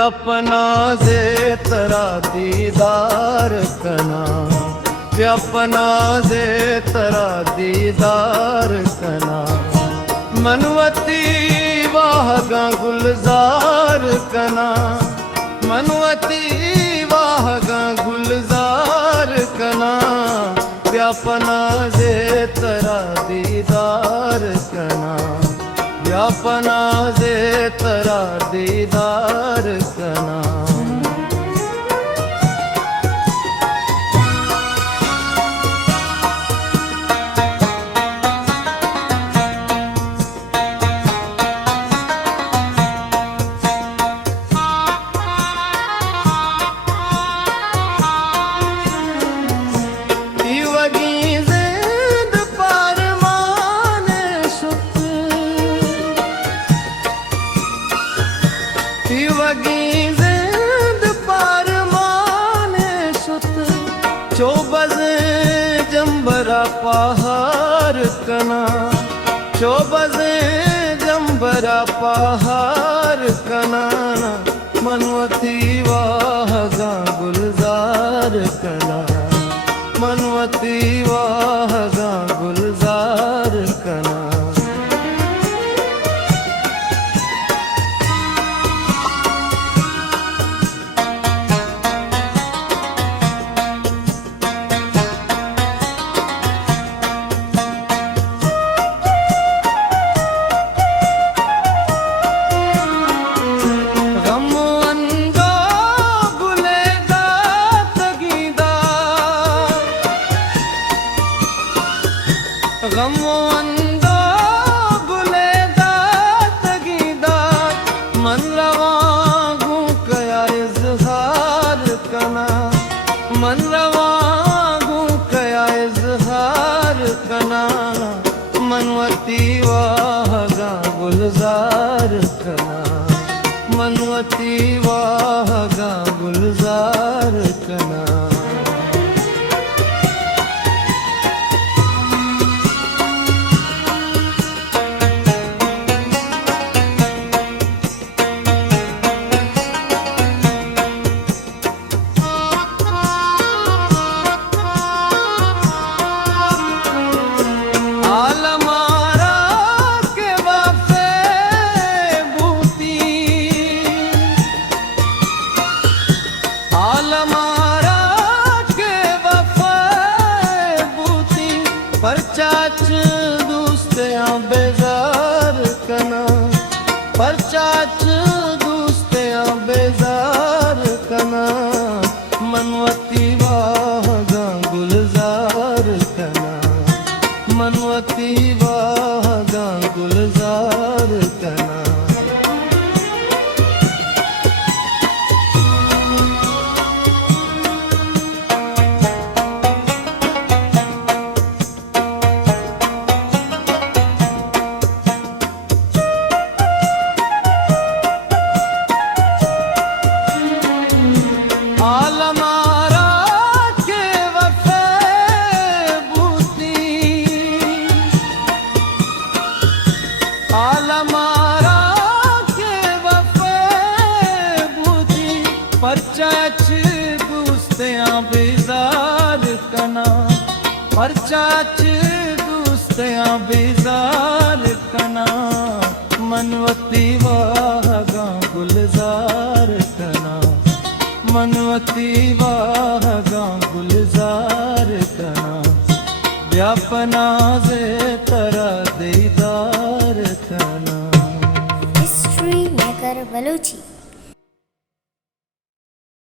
अपना जे तरा दीदार कना, अपना जे तरा दीदार कना। मनवती वाहगा गुलजार कना, मनवती वाहगा गुलजार कना। अपना जे तरा दीदार कना, अपना जे तरा दीदार कना। चोबज जंबरा पहाड़ कना, चोबज जंबरा पहाड़ कना। मनवती वाहगा गुलजार कना, मनवती वाहगा गुलजार कना। गमो अंदो गुलेदा तगीदा, मन रवागू कया इज़हार कना, मन रवागू कया इज़हार कना। मनवती वाहगा गुलजार कना, मनवती वाहगा गुलजार कना। परचाच दूस्तियां बेजार कना, परचाच दूस्तियां बेजार कना। मनवती वाहगा गुलजार कना, मनवती वाहगा गुलजार कना। परचाच दूस्तियां बेजार कना, परचाच दूस्तियां बेजार कना। मनवती वाहगा गुलजार कना, मनवती वाह